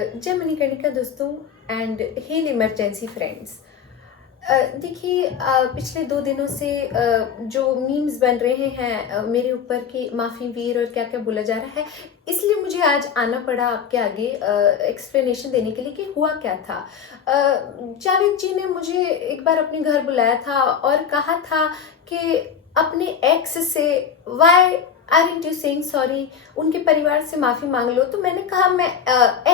जय मणिकर्णिका दोस्तों and hell emergency friends. देखिए, पिछले 2 दिनों से जो मीम्स बन रहे हैं मेरे ऊपर कि माफ़ी वीर और क्या क्या बोला जा रहा है, इसलिए मुझे आज आना पड़ा आपके आगे एक्सप्लेनेशन देने के लिए कि हुआ क्या था। जावेद जी ने मुझे एक बार अपने घर बुलाया था और कहा था कि अपने एक्स से why aren't you saying sorry, उनके परिवार से माफ़ी मांग लो। तो मैंने कहा मैं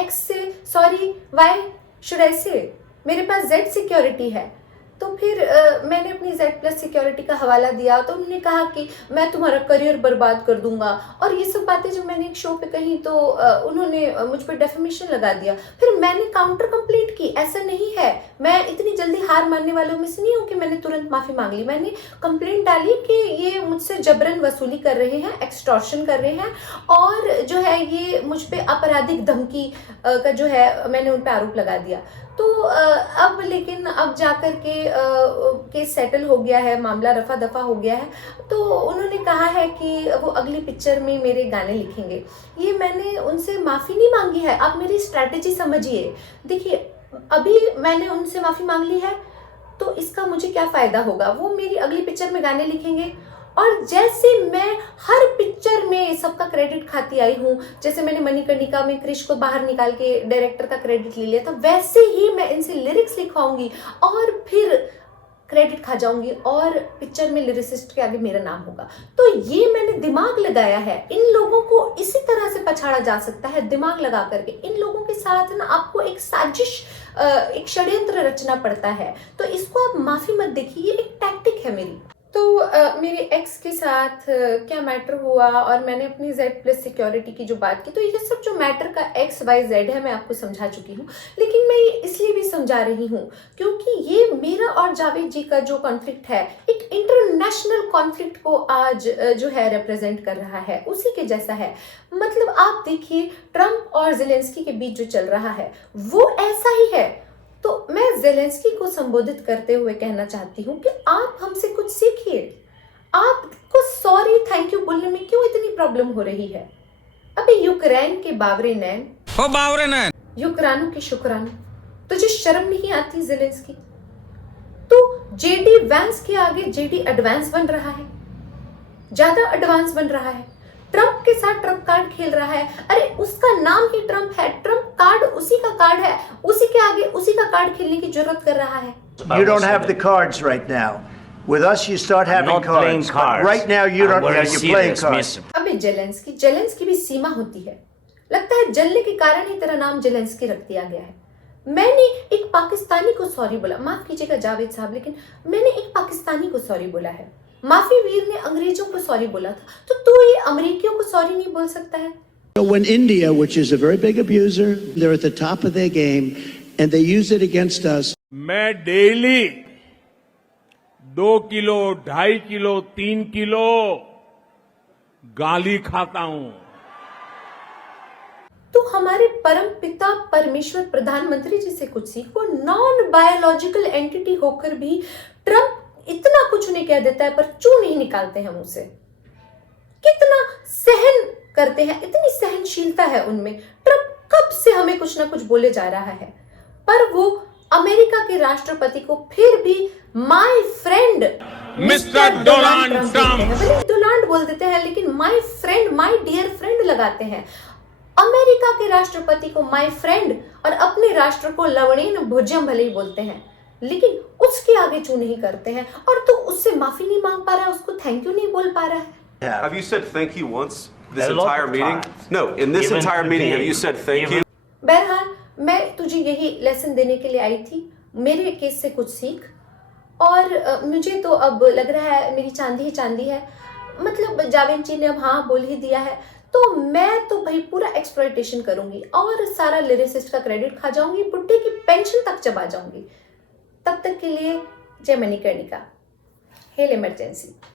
एक्स से सॉरी वाई शुड आई से, मेरे पास जेड सिक्योरिटी है। तो फिर मैंने अपनी Z+ सिक्योरिटी का हवाला दिया तो उन्होंने कहा कि मैं तुम्हारा करियर बर्बाद कर दूंगा, और ये सब बातें जब मैंने एक शो पे कही तो उन्होंने मुझ पर डेफेमेशन लगा दिया। फिर मैंने काउंटर कंप्लेंट की, ऐसा नहीं है, मैं इतनी जल्दी हार मानने वालों में से नहीं हूँ कि मैंने तुरंत माफ़ी मांग ली। मैंने कंप्लेंट डाली कि ये मुझसे जबरन वसूली कर रहे हैं, एक्सटॉर्शन कर रहे हैं, और जो है ये मुझ पर आपराधिक धमकी का जो है मैंने उन पर आरोप लगा दिया। तो अब लेकिन अब जाकर के केस सेटल हो गया है, मामला रफा दफा हो गया है। तो उन्होंने कहा है कि वो अगली पिक्चर में मेरे गाने लिखेंगे। ये मैंने उनसे माफ़ी नहीं मांगी है, आप मेरी स्ट्रैटेजी समझिए। देखिए, अभी मैंने उनसे माफ़ी मांग ली है तो इसका मुझे क्या फ़ायदा होगा? वो मेरी अगली पिक्चर में गाने लिखेंगे, और जैसे मैं हर पिक्चर में सबका क्रेडिट खाती आई हूँ, जैसे मैंने मणिकर्णिका में क्रिश को बाहर निकाल के डायरेक्टर का क्रेडिट ले लिया था, वैसे ही मैं इनसे लिरिक्स लिखवाऊंगी और फिर क्रेडिट खा जाऊंगी, और पिक्चर में लिरिसिस्ट के आगे मेरा नाम होगा। तो ये मैंने दिमाग लगाया है। इन लोगों को इसी तरह से पछाड़ा जा सकता है, दिमाग लगा करके। इन लोगों के साथ ना आपको एक साजिश, एक षड्यंत्र रचना पड़ता है। तो इसको आप माफी मत देखिए, ये एक टैक्टिक है मेरी। तो मेरे एक्स के साथ क्या मैटर हुआ, और मैंने अपनी Z+ सिक्योरिटी की जो बात की, तो ये सब जो मैटर का XYZ है मैं आपको समझा चुकी हूँ। लेकिन मैं ये इसलिए भी समझा रही हूँ क्योंकि ये मेरा और जावेद जी का जो कॉन्फ्लिक्ट है, एक इंटरनेशनल कॉन्फ्लिक्ट को आज जो है रिप्रेजेंट कर रहा है, उसी के जैसा है। मतलब आप देखिए, ट्रम्प और ज़ेलेंस्की के बीच जो चल रहा है वो ऐसा ही है। तो मैं ज़ेलेंस्की को संबोधित करते हुए कहना चाहती हूँ कि आप हमसे कुछ सीखिए। आपको सॉरी थैंक यू बोलने में क्यों इतनी प्रॉब्लम हो रही है? अबे यूक्रेन के बावरे नैन, ओ बावरे नैन, यूक्रानों के शुक्रान, तुझे शर्म नहीं आती ज़ेलेंस्की? तू जेडी वैंस के आगे जेडी एडवांस बन रहा है, ज्यादा एडवांस बन रहा है। ट्रम्प के साथ ट्रम्प कार्ड खेल रहा है। अरे उसका नाम ही ट्रम्प है, ट्रम्प कार्ड उसी का कार्ड है, उसी के आगे उसी का कार्ड खेलने की जरूरत कर रहा है। You don't have the cards right now. With us, you start having not playing cards. cards. But right now, you don't. I'm Yeah, very you're playing serious, cards. miss. अबे जेलेंस्की भी सीमा होती है। लगता है जलने के कारण ही तेरा नाम जेलेंस्की रख दिया गया है। मैंने एक पाकिस्तानी को सॉरी बोला, माफ कीजिएगा जावेद साहब, लेकिन मैंने एक पाकिस्तानी को सॉरी बोला है। माफी वीर ने अंग्रेजों को सॉरी बोला था, तो तू ये अमेरिकियों को सॉरी नहीं बोल सकता है? When India, which is a very big abuser, they're at the top of their game, and they use it against us. मैं डेली 2 किलो, 2.5 किलो, 3 किलो गाली खाता हूं। तो हमारे परम पिता परमेश्वर प्रधानमंत्री जी से कुछ सीखो। नॉन बायोलॉजिकल एंटिटी होकर भी ट्रम्प इतना कुछ उन्हें कह देता है पर चू नहीं निकालते हैं मुंह से। कितना सहन करते हैं, इतनी सहनशीलता है उनमें। ट्रम्प कब से हमें कुछ ना कुछ बोले जा रहा है, पर वो अमेरिका के राष्ट्रपति को फिर भी my friend mister Donald Trump Donald बोल देते हैं, लेकिन my friend, my dear friend लगाते हैं। अमेरिका के राष्ट्रपति को माय फ्रेंड और अपने राष्ट्र को लवणीन भोज्यम भले ही बोलते हैं, लेकिन उसके आगे चू नहीं करते हैं। और तो उससे माफी नहीं मांग पा रहा है, उसको थैंक यू नहीं बोल पा रहा है। Have you said thank you once this A lot entire of meeting? times. No, in this Even entire meeting, have today, you said thank you? बहरहाल मैं तुझे यही लेसन देने के लिए आई थी, मेरे केस से कुछ सीख। और मुझे तो अब लग रहा है मेरी चांदी ही चांदी है। मतलब जावेद जी ने अब हाँ बोल ही दिया है, तो मैं तो भाई पूरा एक्सप्लॉयटेशन करूंगी और सारा लिरिसिस्ट का क्रेडिट खा जाऊंगी, बुढ़े की पेंशन तक चबा जाऊंगी। तब तक के लिए जय मणिकर्णिका, हेल इमरजेंसी।